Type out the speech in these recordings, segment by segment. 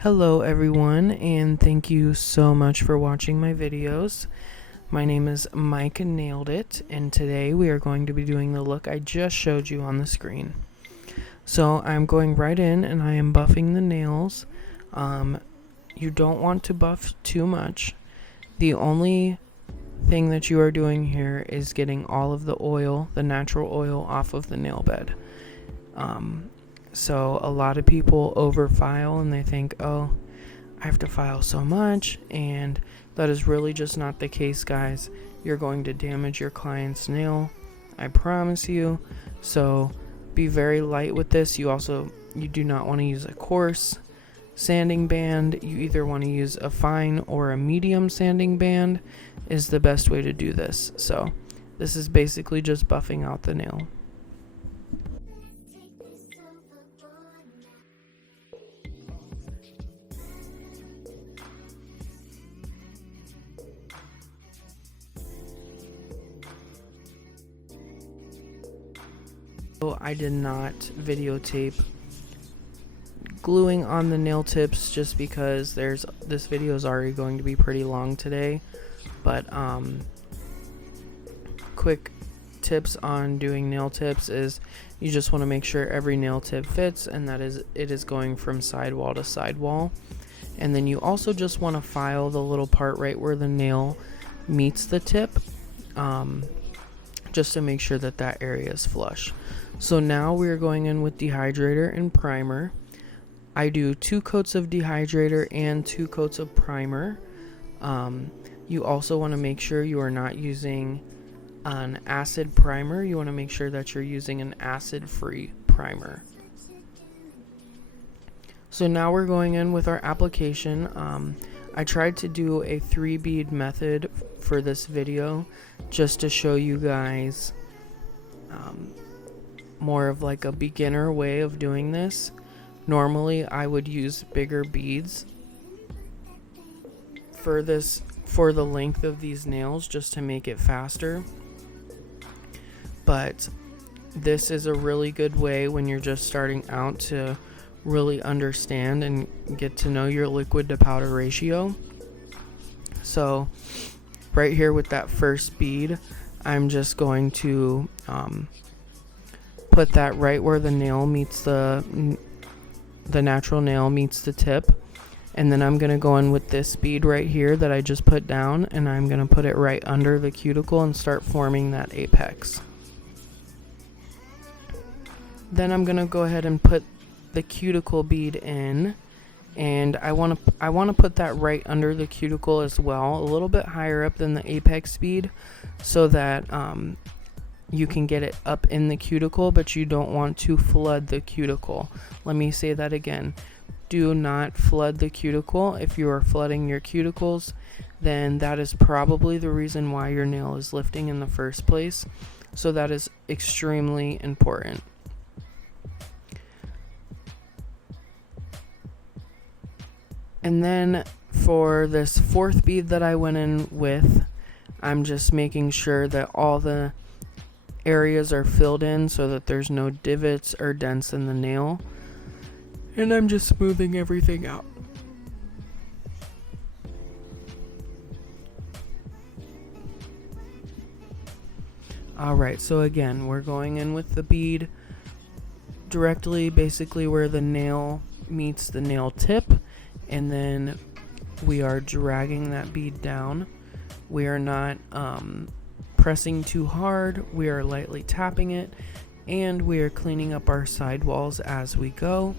Hello everyone, and thank you so much for watching my videos. My name is Mike Nailed It, and today we are going to be doing the look I just showed you on the screen. So I'm going right in and I am buffing the nails. You don't want to buff too much. The only thing that you are doing here is getting all of the oil, the natural oil, off of the nail bed. So a lot of people overfile and they think, oh, I have to file so much, and that is really just not the case, guys. You're going to damage your client's nail, I promise you. So be very light with this. You do not want to use a coarse sanding band. You either want to use a fine or a medium sanding band is the best way to do this. So this is basically just buffing out the nail. So I did not videotape gluing on the nail tips just because this video is already going to be pretty long today. But quick tips on doing nail tips is you just want to make sure every nail tip fits, and that is it is going from sidewall to sidewall. And then you also just want to file the little part right where the nail meets the tip, just to make sure that that area is flush. So now we're going in with dehydrator and primer. I do 2 coats of dehydrator and 2 coats of primer. You also want to make sure you are not using an acid primer. You want to make sure that you're using an acid-free primer. So now we're going in with our application. I tried to do a 3-bead method for this video just to show you guys more of like a beginner way of doing this. Normally I would use bigger beads for the length of these nails just to make it faster, but this is a really good way when you're just starting out to really understand and get to know your liquid to powder ratio. So right here with that first bead, I'm just going to put that right where the nail meets the natural nail meets the tip, and then I'm gonna go in with this bead right here that I just put down, and I'm gonna put it right under the cuticle and start forming that apex. Then I'm gonna go ahead and put the cuticle bead in, and I want to put that right under the cuticle as well, a little bit higher up than the apex bead, so that you can get it up in the cuticle, but you don't want to flood the cuticle. Let me say that again. Do not flood the cuticle. If you are flooding your cuticles, then that is probably the reason why your nail is lifting in the first place. So that is extremely important. And then for this 4th bead that I went in with, I'm just making sure that all the areas are filled in so that there's no divots or dents in the nail, and I'm just smoothing everything out. Alright, so again, we're going in with the bead directly basically where the nail meets the nail tip, and then we are dragging that bead down. We are not pressing too hard, we are lightly tapping it, and we are cleaning up our sidewalls as we go.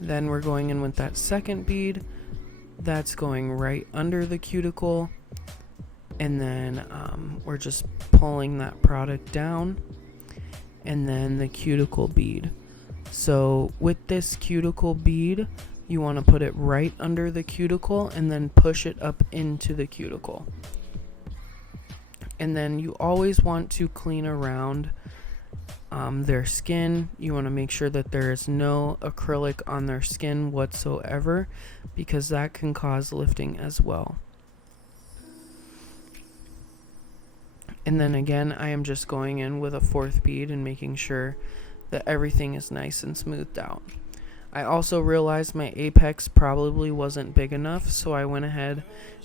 Then we're going in with that second bead that's going right under the cuticle, and then we're just pulling that product down, and then the cuticle bead. So with this cuticle bead, you want to put it right under the cuticle and then push it up into the cuticle. And then you always want to clean around their skin. You want to make sure that there is no acrylic on their skin whatsoever, because that can cause lifting as well. And then again, I am just going in with a fourth bead and making sure that everything is nice and smoothed out. I also realized my apex probably wasn't big enough, so I went ahead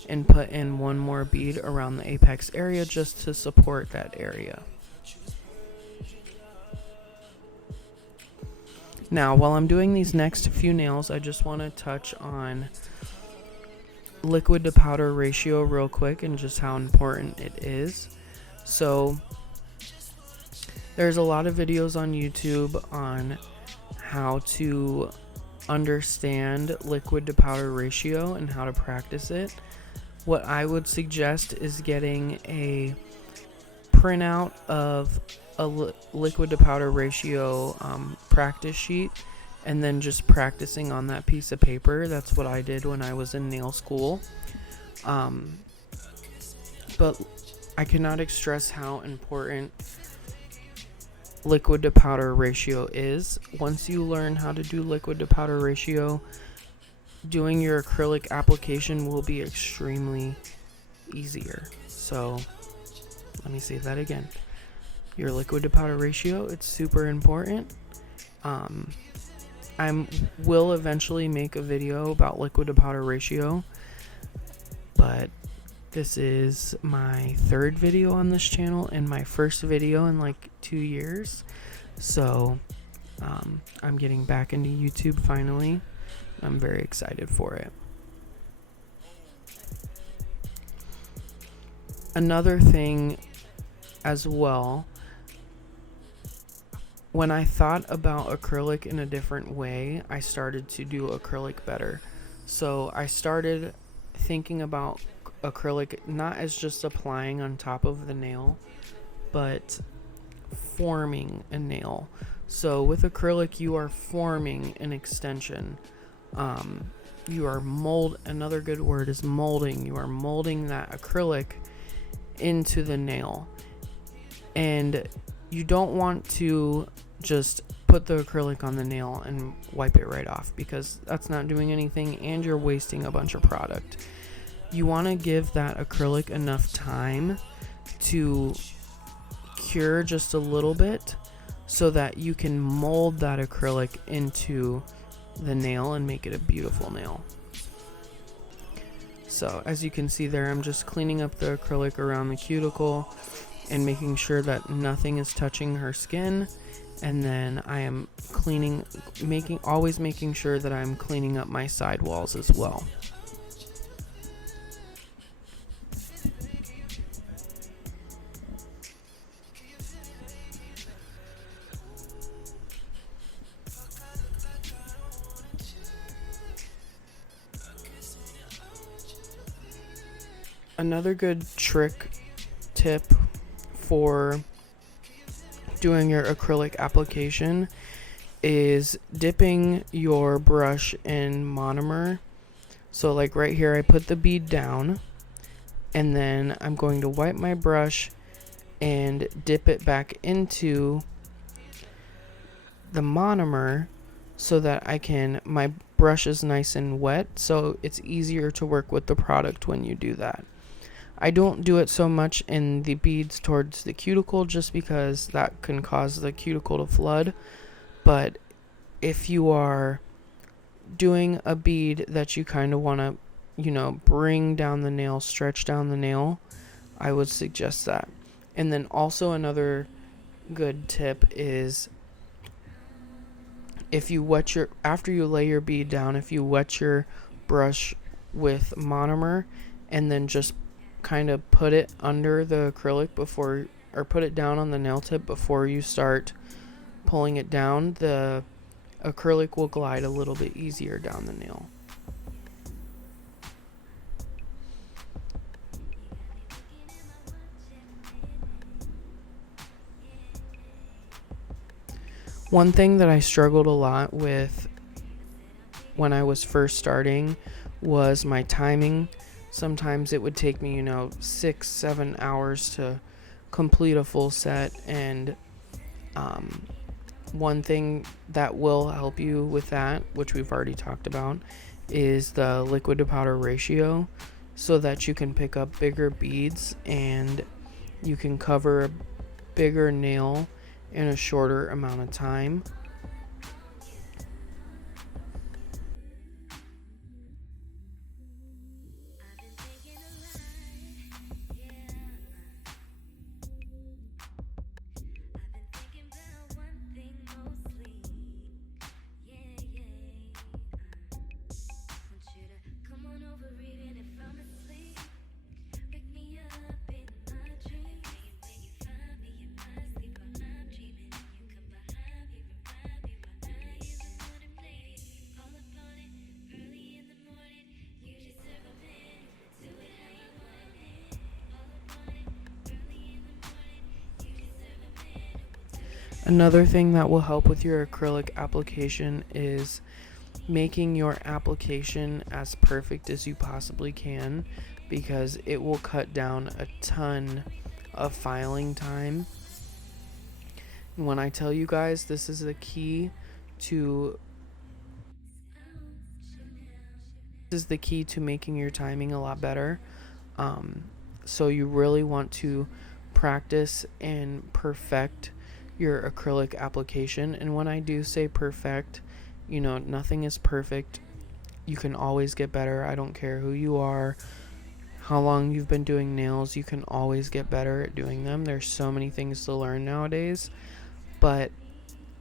and put in one more bead around the apex area just to support that area. Now, while I'm doing these next few nails, I just want to touch on liquid to powder ratio real quick and just how important it is. So, there's a lot of videos on YouTube on how to understand liquid to powder ratio and how to practice it. What I would suggest is getting a printout of a liquid to powder ratio practice sheet and then just practicing on that piece of paper. That's what I did when I was in nail school. But I cannot stress how important liquid to powder ratio is. Once you learn how to do liquid to powder ratio, doing your acrylic application will be extremely easier. So let me say that again. Your liquid to powder ratio, it's super important. I will eventually make a video about liquid to powder ratio, but this is my third video on this channel and my first video in like 2 years. So I'm getting back into YouTube finally. I'm very excited for it. Another thing as well, when I thought about acrylic in a different way, I started to do acrylic better. So I started thinking about acrylic not as just applying on top of the nail, but forming a nail. So with acrylic, you are forming an extension. You are another good word is molding. You are molding that acrylic into the nail. And you don't want to just put the acrylic on the nail and wipe it right off, because that's not doing anything and you're wasting a bunch of product. You want to give that acrylic enough time to cure just a little bit so that you can mold that acrylic into the nail and make it a beautiful nail. So as you can see there, I'm just cleaning up the acrylic around the cuticle and making sure that nothing is touching her skin. And then I am always making sure that I'm cleaning up my sidewalls as well. Another good tip for doing your acrylic application is dipping your brush in monomer. So like right here, I put the bead down and then I'm going to wipe my brush and dip it back into the monomer so that my brush is nice and wet, so it's easier to work with the product when you do that. I don't do it so much in the beads towards the cuticle just because that can cause the cuticle to flood. But if you are doing a bead that you kind of want to, bring down the nail, stretch down the nail, I would suggest that. And then also another good tip is after you lay your bead down, if you wet your brush with monomer and then just kind of put it under the acrylic or put it down on the nail tip before you start pulling it down, the acrylic will glide a little bit easier down the nail. One thing that I struggled a lot with when I was first starting was my timing. Sometimes it would take me, 6-7 hours to complete a full set. And one thing that will help you with that, which we've already talked about, is the liquid to powder ratio, so that you can pick up bigger beads and you can cover a bigger nail in a shorter amount of time. Another thing that will help with your acrylic application is making your application as perfect as you possibly can, because it will cut down a ton of filing time. And when I tell you guys, this is the key to making your timing a lot better. So you really want to practice and perfect your acrylic application. And when I do say perfect, you know, nothing is perfect. You can always get better. I don't care who you are, how long you've been doing nails, you can always get better at doing them. There's so many things to learn nowadays. But,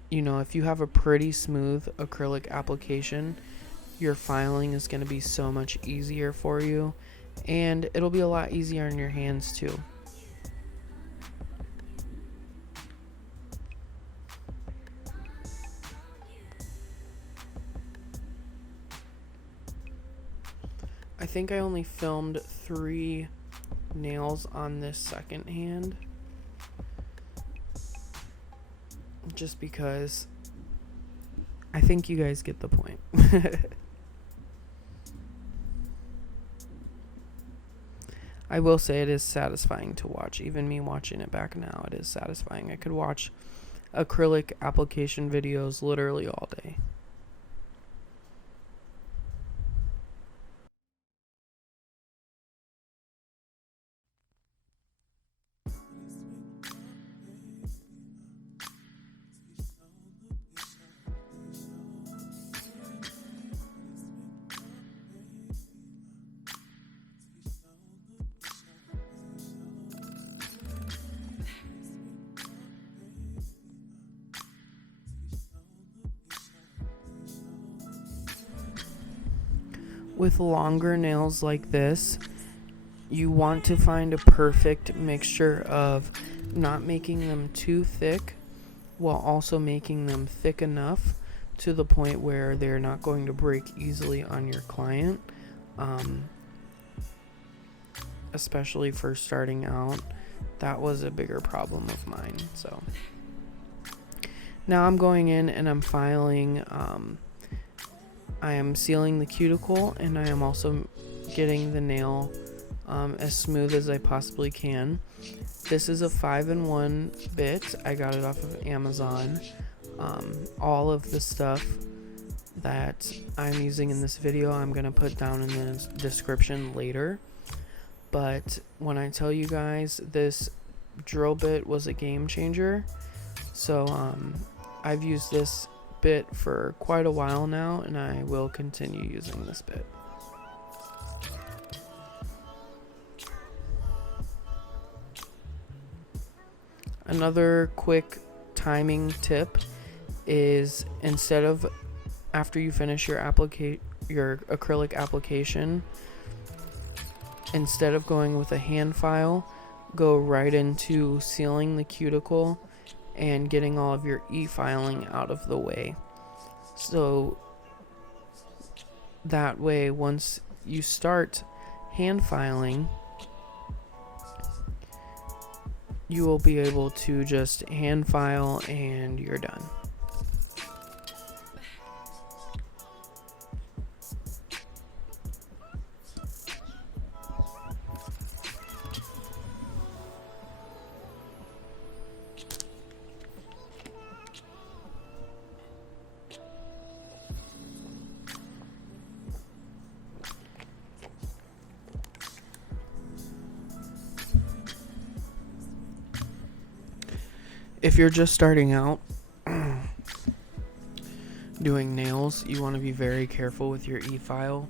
you know, if you have a pretty smooth acrylic application, your filing is going to be so much easier for you, and it'll be a lot easier on your hands too. I think I only filmed 3 nails on this second hand, just because I think you guys get the point. I will say it is satisfying to watch. Even me watching it back now, it is satisfying. I could watch acrylic application videos literally all day. With longer nails like this, you want to find a perfect mixture of not making them too thick while also making them thick enough to the point where they're not going to break easily on your client. Especially for starting out, that was a bigger problem of mine. So now I'm going in and I'm filing. I am sealing the cuticle, and I am also getting the nail as smooth as I possibly can. This is a 5-in-1 bit. I got it off of Amazon. All of the stuff that I'm using in this video I'm going to put down in the description later. But when I tell you guys, this drill bit was a game changer. So I've used this bit for quite a while now, and I will continue using this bit. Another quick timing tip is, instead of after you finish your acrylic application, instead of going with a hand file, go right into sealing the cuticle and getting all of your e-filing out of the way. So that way, once you start hand filing, you will be able to just hand file and you're done. if you're just starting out doing nails, you want to be very careful with your e-file.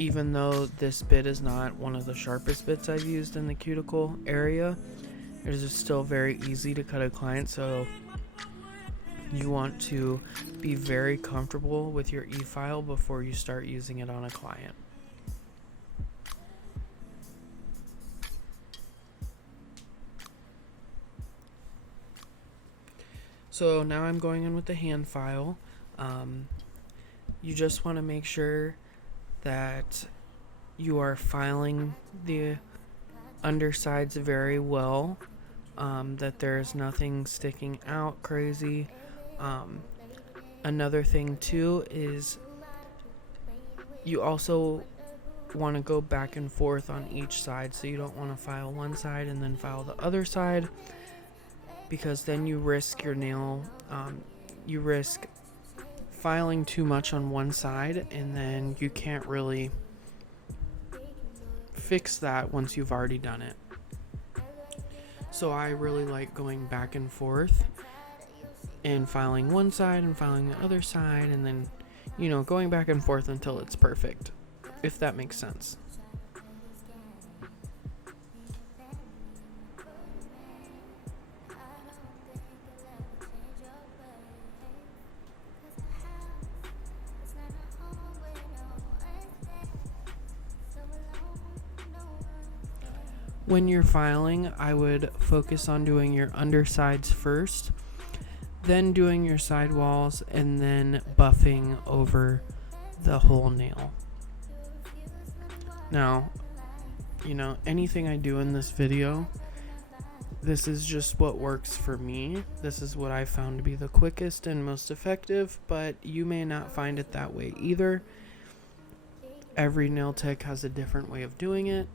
Even though this bit is not one of the sharpest bits I've used in the cuticle area, it is still very easy to cut a client, so you want to be very comfortable with your e-file before you start using it on a client. So now I'm going in with the hand file. You just want to make sure that you are filing the undersides very well, that there's nothing sticking out crazy. Another thing too is you also want to go back and forth on each side, so you don't want to file one side and then file the other side, because then you risk your nail, you risk filing too much on one side and then you can't really fix that once you've already done it. So I really like going back and forth and filing one side and filing the other side, and then, you know, going back and forth until it's perfect, if that makes sense. When you're filing, I would focus on doing your undersides first, then doing your sidewalls, and then buffing over the whole nail. Now, you know, anything I do in this video, this is just what works for me. This is what I found to be the quickest and most effective, but you may not find it that way either. Every nail tech has a different way of doing it,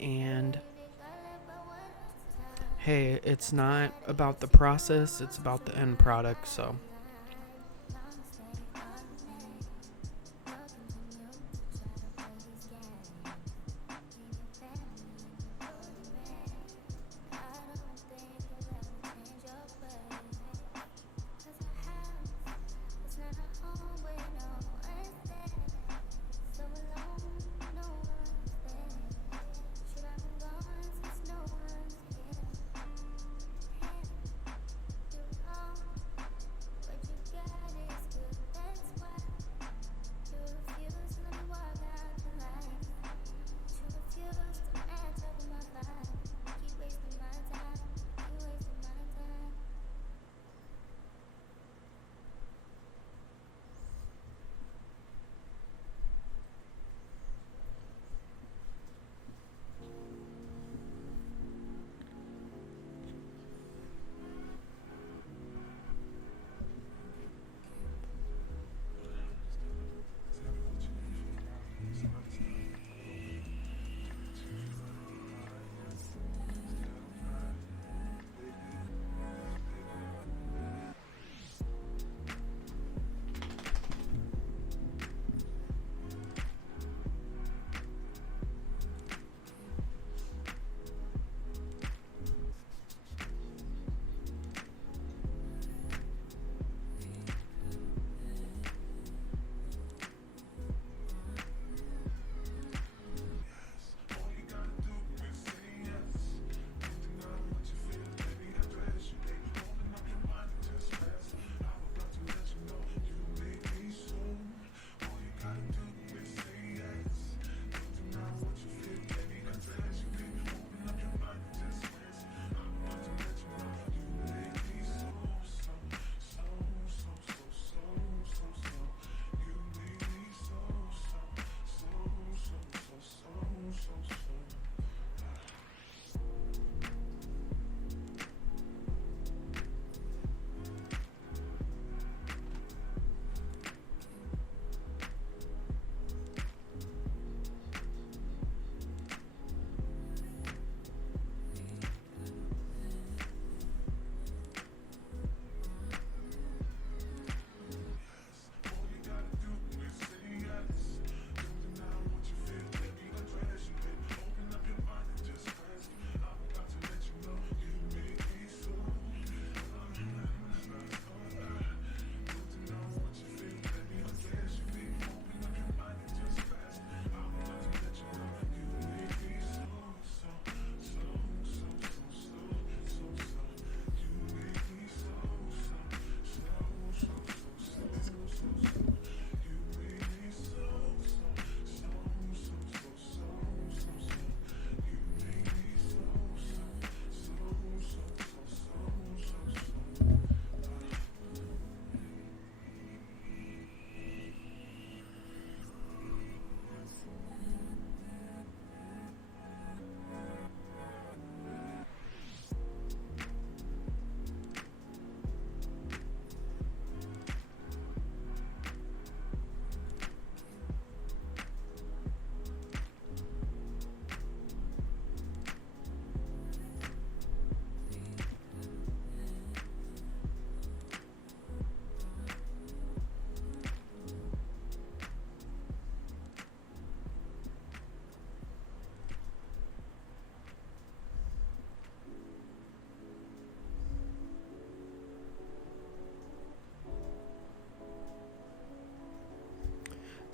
and hey, it's not about the process, it's about the end product, so.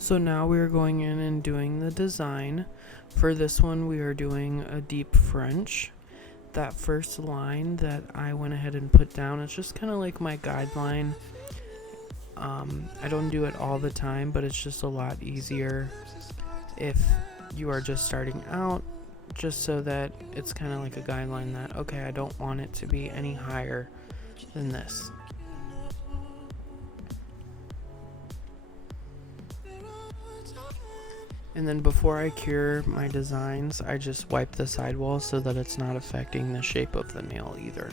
So now we are going in and doing the design. For this one we are doing a deep French. That first line that I went ahead and put down, it's just kind of like my guideline. I don't do it all the time, but it's just a lot easier if you are just starting out, just so that it's kind of like a guideline that, okay, I don't want it to be any higher than this. And then before I cure my designs, I just wipe the sidewall so that it's not affecting the shape of the nail either.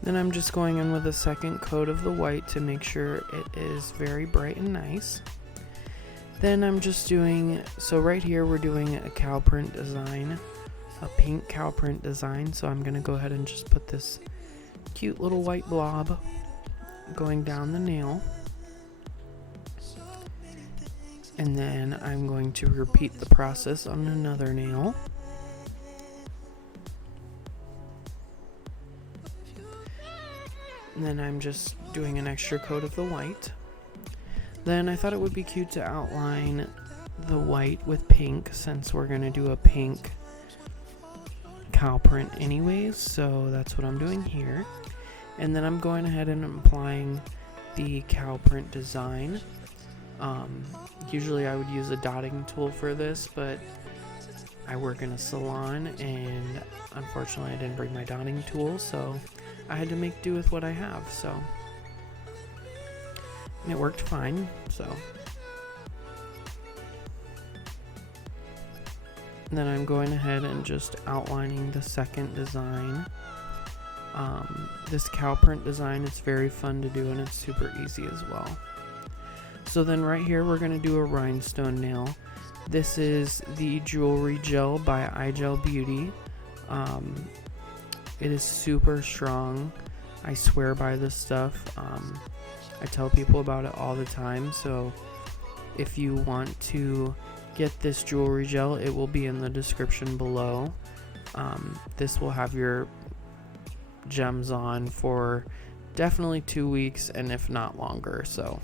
Then I'm just going in with a second coat of the white to make sure it is very bright and nice. Then I'm just doing, so right here we're doing a cow print design, a pink cow print design. So I'm going to go ahead and just put this cute little white blob going down the nail. And then I'm going to repeat the process on another nail. And then I'm just doing an extra coat of the white. Then I thought it would be cute to outline the white with pink, since we're going to do a pink cow print anyways, so that's what I'm doing here. And then I'm going ahead and applying the cow print design. Usually I would use a dotting tool for this, but I work in a salon and unfortunately I didn't bring my dotting tool, so I had to make do with what I have. So, and it worked fine. So, and then I'm going ahead and just outlining the second design. This cow print design is very fun to do and it's super easy as well. So then right here we're going to do a rhinestone nail. This is the Jewelry Gel by iGel Beauty. It is super strong. I swear by this stuff. I tell people about it all the time. So if you want to get this jewelry gel, it will be in the description below. This will have your gems on for definitely 2 weeks, and if not longer. So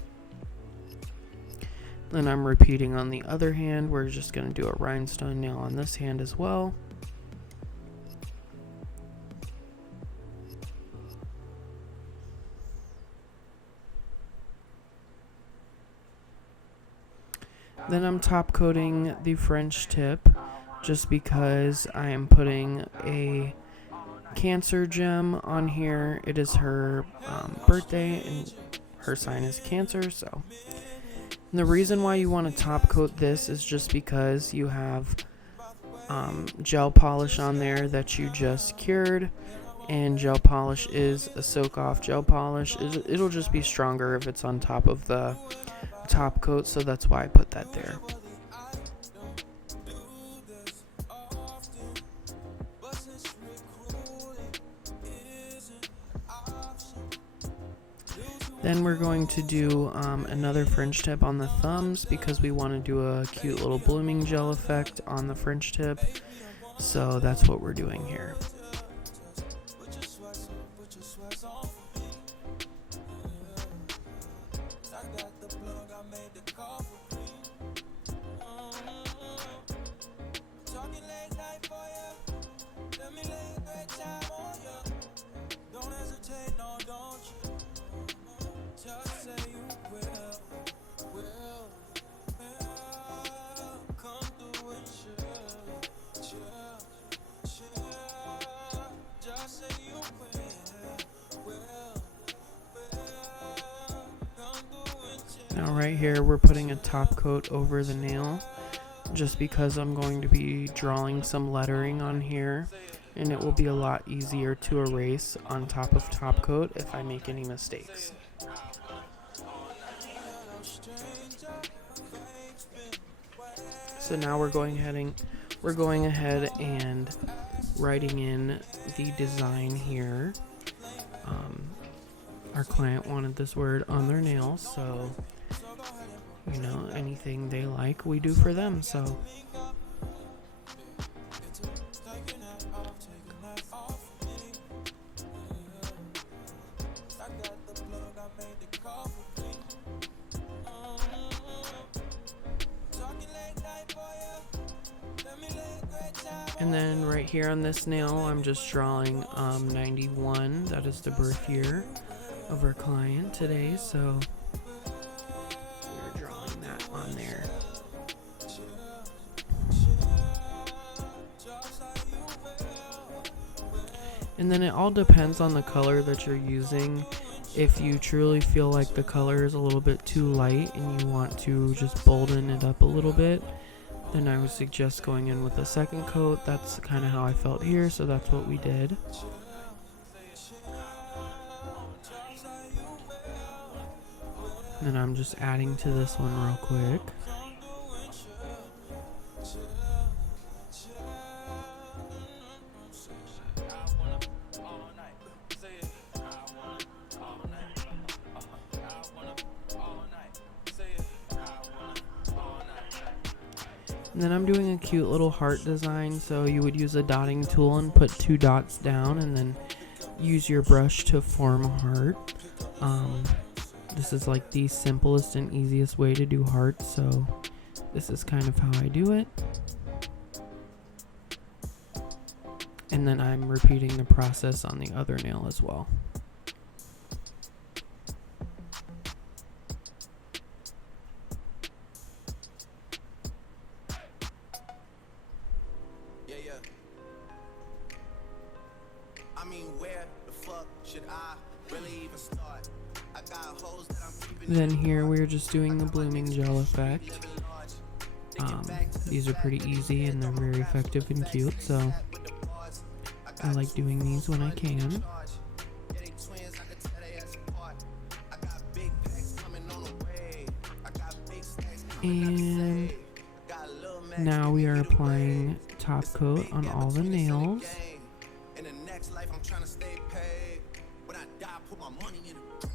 then I'm repeating on the other hand. We're just going to do a rhinestone nail on this hand as well. Then I'm top coating the French tip, just because I am putting a Cancer gem on here. It is her birthday and her sign is Cancer. So and the reason why you want to top coat this is just because you have gel polish on there that you just cured, and gel polish is a soak off gel polish. It'll just be stronger if it's on top of the top coat, so that's why I put that there. Then we're going to do another French tip on the thumbs, because we want to do a cute little blooming gel effect on the French tip. So that's what we're doing here. Now right here we're putting a top coat over the nail, just because I'm going to be drawing some lettering on here, and it will be a lot easier to erase on top of top coat if I make any mistakes. So now we're going ahead and writing in the design here. Our client wanted this word on their nails, so you know, anything they like we do for them. So and then right here on this nail, I'm just drawing 91. That is the birth year of our client today. So we're drawing that on there. And then it all depends on the color that you're using. If you truly feel like the color is a little bit too light and you want to just bolden it up a little bit, then I would suggest going in with a second coat. That's kind of how I felt here, so that's what we did. And then I'm just adding to this one real quick. And then I'm doing a cute little heart design, so you would use a dotting tool and put 2 dots down and then use your brush to form a heart. This is like the simplest and easiest way to do hearts, so this is kind of how I do it. And then I'm repeating the process on the other nail as well. I mean, where the fuck should I really even start? I got hoes that I'm keeping. Then here we're just doing the blooming gel effect. These are pretty easy and they're very effective and cute, so I like doing these when I can. And now we are applying top coat on all the nails. In the next life, I'm trying to stay paid. When I die, put my money in it.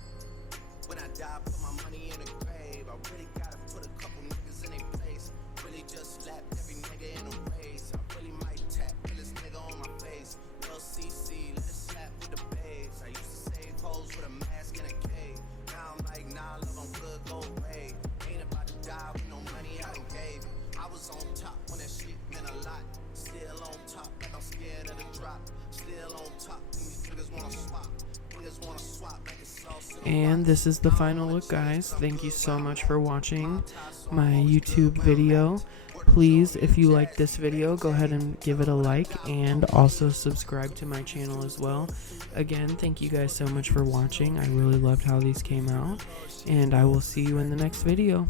When I die, put my money in the grave. I really gotta put a couple niggas in their place. Really just slap every nigga in a race. I really might tap this nigga on my face. LCC, let it slap with the babes. I used to save hoes with a mask in a cave. Now I'm like, nah, love, I'm good, go away. Ain't about to die with no money I done gave. I was on top when that shit meant a lot. Still on top, like I'm scared of the drop. Still on top, these niggas wanna swap. Niggas wanna swap like it's sauce. And this is the final look, guys. Thank you so much for watching my YouTube video. Please, if you like this video, go ahead and give it a like and also subscribe to my channel as well. Again, thank you guys so much for watching. I really loved how these came out, and I will see you in the next video.